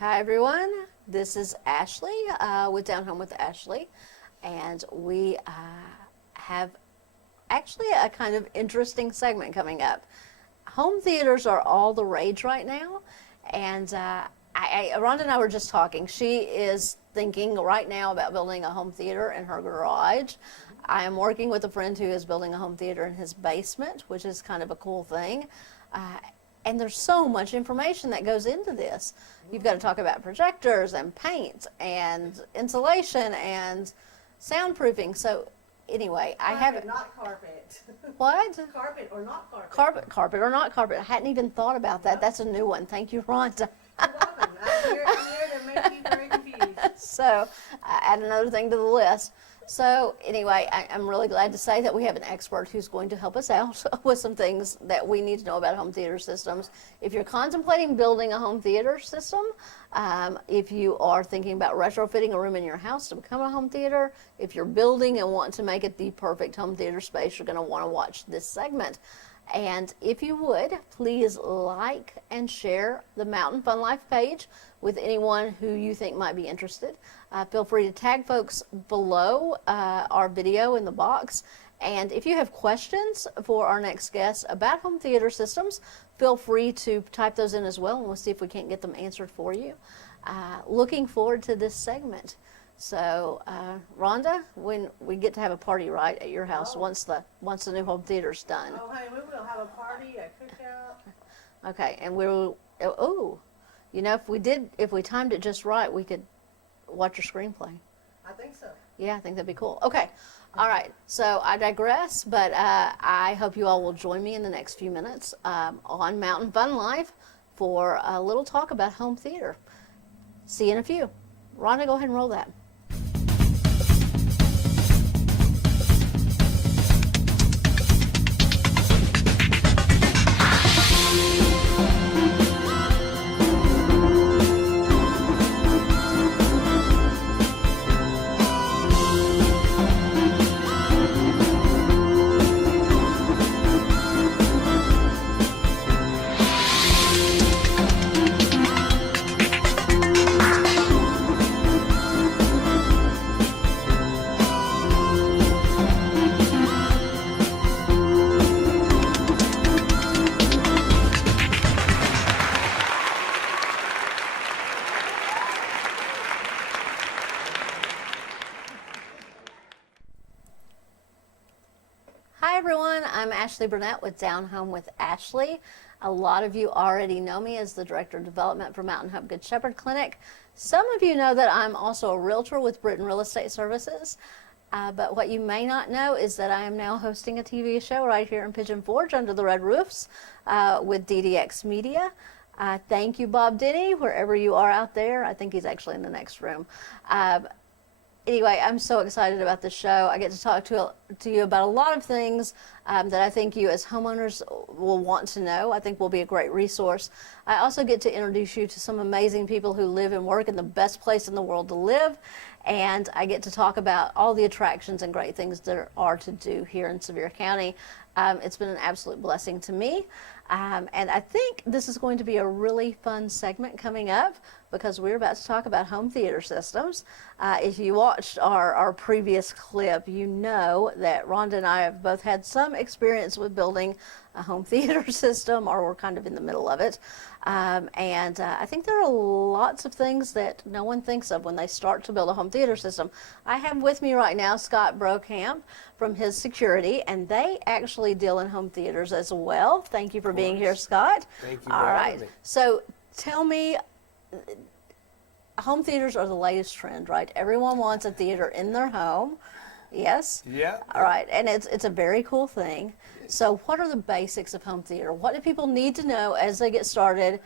Hi everyone, this is Ashley with Down Home with Ashley, and we have actually a kind of interesting segment coming up. Home theaters are all the rage right now, and Rhonda and I were just talking. She is thinking right now about building a home theater in her garage. I am working with a friend who is building a home theater in his basement, which is kind of a cool thing. And there's so much information that goes into this. You've got to talk about projectors and paint and insulation and soundproofing. So anyway, I haven't. Not carpet. What? Carpet or not carpet. Carpet or not carpet. I hadn't even thought about that. That's a new one. Thank you, Rhonda. You're welcome. I'm here to make you very confused. So add another thing to the list. So anyway, I'm really glad to say that we have an expert who's going to help us out with some things that we need to know about home theater systems. If you're contemplating building a home theater system, if you are thinking about retrofitting a room in your house to become a home theater, if you're building and want to make it the perfect home theater space, you're going to want to watch this segment. And if you would, please like and share the Mountain Fun Life page with anyone who you think might be interested. Feel free to tag folks below our video in the box. And if you have questions for our next guest about home theater systems, feel free to type those in as well, and we'll see if we can't get them answered for you. Looking forward to this segment. So, Rhonda, when we get to have a party, right, at your house once the new home theater's done. Oh, honey, we will have a party, a cookout. Okay, and we'll, you know, if we timed it just right, we could watch your screenplay. I think so. Yeah, I think that'd be cool. Okay, all right, so I digress, but I hope you all will join me in the next few minutes on Mountain Fun Life for a little talk about home theater. See you in a few. Rhonda, go ahead and roll that. Hi everyone, I'm Ashley Burnett with Down Home with Ashley. A lot of you already know me as the Director of Development for Mountain Hope Good Shepherd Clinic. Some of you know that I'm also a realtor with Britton Real Estate Services. But what you may not know is that I am now hosting a TV show right here in Pigeon Forge under the red roofs with DDX Media. Thank you, Bob Denny, wherever you are out there. I think he's actually in the next room. Anyway, I'm so excited about this show. I get to talk to you about a lot of things that I think you as homeowners will want to know. I think will be a great resource. I also get to introduce you to some amazing people who live and work in the best place in the world to live. And I get to talk about all the attractions and great things there are to do here in Sevier County. It's been an absolute blessing to me. And I think this is going to be a really fun segment coming up because we're about to talk about home theater systems. If you watched our previous clip, you know that Rhonda and I have both had some experience with building a home theater system, or we're kind of in the middle of it. I think there are lots of things that no one thinks of when they start to build a home theater system. I have with me right now Scott Brokamp from His Security, and they actually deal in home theaters as well. Thank you for being here, Scott. Thank you All for right. having me. So tell me, home theaters are the latest trend, right? Everyone wants a theater in their home. Yes? Yeah. All right. And it's a very cool thing. So what are the basics of home theater? What do people need to know as they get started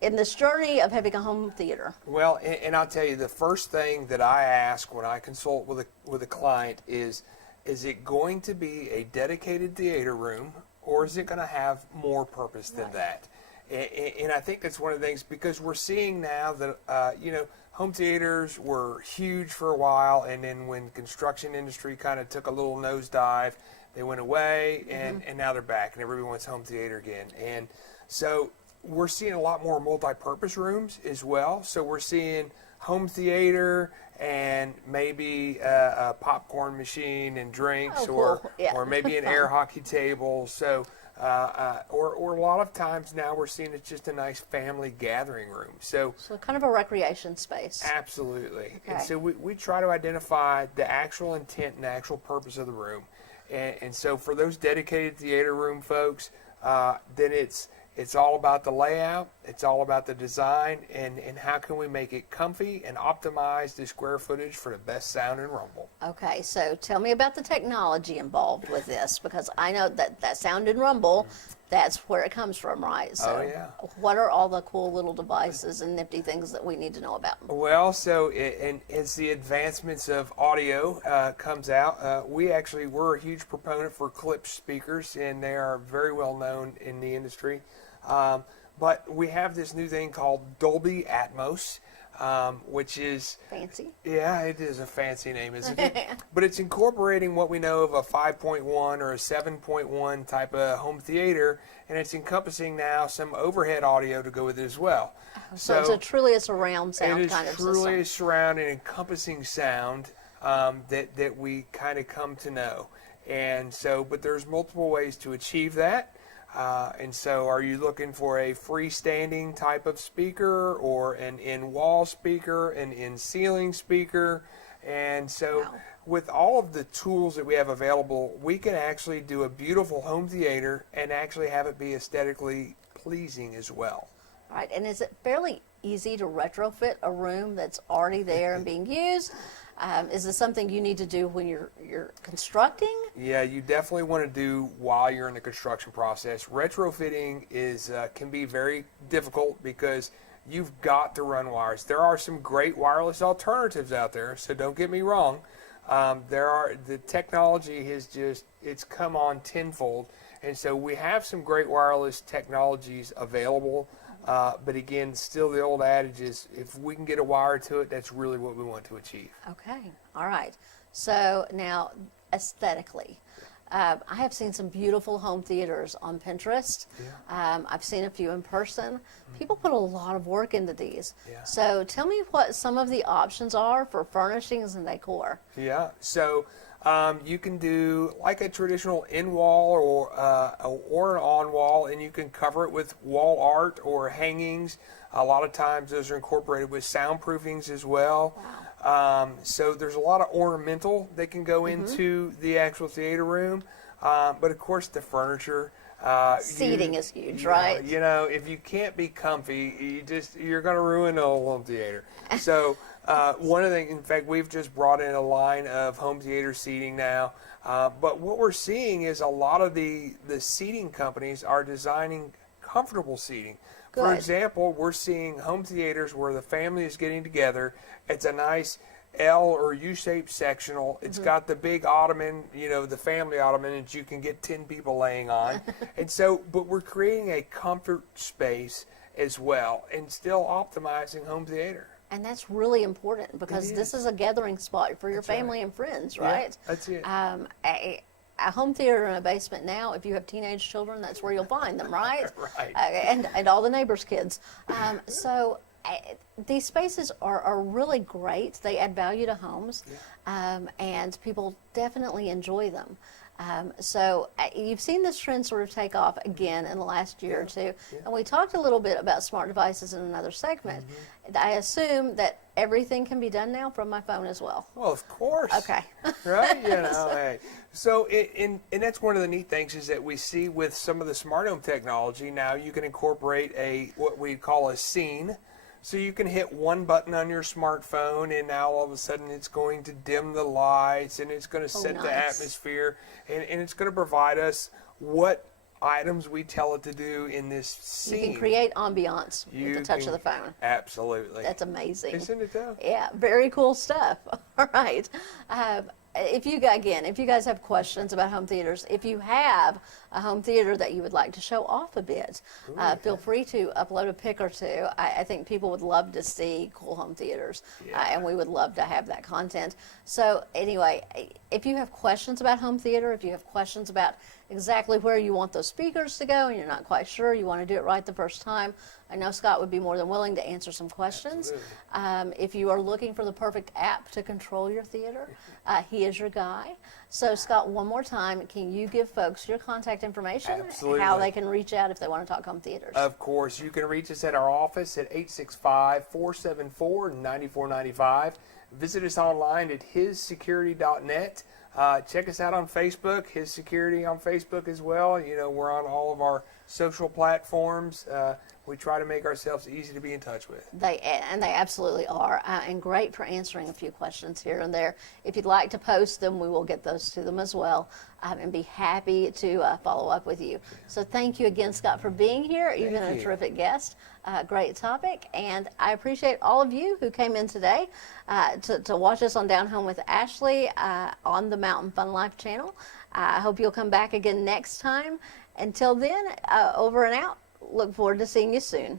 in this journey of having a home theater? Well, and I'll tell you, the first thing that I ask when I consult with a client is it going to be a dedicated theater room, or is it going to have more purpose than that? And I think that's one of the things, because we're seeing now that, home theaters were huge for a while, and then when construction industry kind of took a little nosedive, they went away, and now they're back, and everybody wants home theater again. And so we're seeing a lot more multi-purpose rooms as well. So we're seeing home theater and maybe a popcorn machine and drinks, Oh, cool. Yeah. or maybe an air hockey table. So, or a lot of times now we're seeing it's just a nice family gathering room. So kind of a recreation space. absolutely. And Okay. so we try to identify the actual intent and the actual purpose of the room. And so for those dedicated theater room folks, then it's all about the layout, it's all about the design, and how can we make it comfy and optimize the square footage for the best sound and rumble. Okay, so tell me about the technology involved with this, because I know that sound and rumble, that's where it comes from, right? So Oh, yeah. what are all the cool little devices and nifty things that we need to know about? Well, so and as the advancements of audio comes out, we're a huge proponent for Klipsch speakers, and they are very well known in the industry. But we have this new thing called Dolby Atmos, which is Fancy. yeah, it is a fancy name, isn't it? But it's incorporating what we know of a 5.1 or a 7.1 type of home theater, and it's encompassing now some overhead audio to go with it as well. So it's truly a surround sound it is kind of truly a system. surround and encompassing sound that we kind of come to know. And so, but there's multiple ways to achieve that. And so, are you looking for a freestanding type of speaker, or an in-wall speaker, an in-ceiling speaker? And so, Wow. with all of the tools that we have available, we can actually do a beautiful home theater and actually have it be aesthetically pleasing as well. All right, and is it fairly easy to retrofit a room that's already there and being used? Is this something you need to do when you're constructing? Yeah, you definitely want to do while you're in the construction process. Retrofitting can be very difficult because you've got to run wires. There are some great wireless alternatives out there, so don't get me wrong. The technology it's come on tenfold, and so we have some great wireless technologies available. But again, still the old adage is if we can get a wire to it, that's really what we want to achieve. Okay, all right. So now, aesthetically, I have seen some beautiful home theaters on Pinterest. Yeah. I've seen a few in person. People put a lot of work into these. Yeah. So tell me what some of the options are for furnishings and decor. Yeah, so you can do like a traditional in-wall or an on-wall, and you can cover it with wall art or hangings. A lot of times those are incorporated with soundproofings as well. So there's a lot of ornamental that can go into the actual theater room. But of course the furniture. Seating is huge, right? You know, if you can't be comfy, you're going to ruin the whole home theater. So one of the things, in fact, we've just brought in a line of home theater seating now. But what we're seeing is a lot of the seating companies are designing comfortable seating. For Good. example, we're seeing home theaters where the family is getting together. It's a nice L or U-shaped sectional. It's got the big ottoman, the family ottoman that you can get 10 people laying on. And so, but we're creating a comfort space as well and still optimizing home theater. And that's really important because It this is. is a gathering spot for your That's right. family and friends, Yeah, right? that's it. A home theater in a basement now, if you have teenage children, that's where you'll find them, right? Right. And all the neighbors' kids. These spaces are really great. They add value to homes, and people definitely enjoy them. You've seen this trend sort of take off again in the last year or two. And we talked a little bit about smart devices in another segment. I assume that everything can be done now from my phone as well. Well, of course. Okay. Right? Hey. So, and that's one of the neat things is that we see with some of the smart home technology now you can incorporate what we call a scene. So you can hit one button on your smartphone, and now all of a sudden it's going to dim the lights, and it's going to set the nice. atmosphere, and it's going to provide us what items we tell it to do in this scene. You can create ambiance with You the touch can- of the phone. Absolutely. That's amazing. Isn't it though? Yeah, very cool stuff. All right. If you guys have questions about home theaters, if you have a home theater that you would like to show off a bit, feel free to upload a pic or two. I think people would love to see cool home theaters, and we would love to have that content. So anyway, if you have questions about home theater, if you have questions about exactly where you want those speakers to go and you're not quite sure, you want to do it right the first time, I know Scott would be more than willing to answer some questions. If you are looking for the perfect app to control your theater, he is your guy. So Scott, one more time, can you give folks your contact information, Absolutely. how they can reach out if they want to talk home theaters? Of course, you can reach us at our office at 865-474-9495. Visit us online at hissecurity.net. Check us out on Facebook, His Security on Facebook as well. You know, we're on all of our social platforms. We try to make ourselves easy to be in touch with. They absolutely are, and great for answering a few questions here and there. If you'd like to post them, we will get those to them as well, and be happy to follow up with you. So thank you again, Scott, for being here. You've been a terrific guest. Great topic, and I appreciate all of you who came in today to watch us on Down Home with Ashley on the Mountain Fun Life channel. I hope you'll come back again next time. Until then, over and out. Look forward to seeing you soon.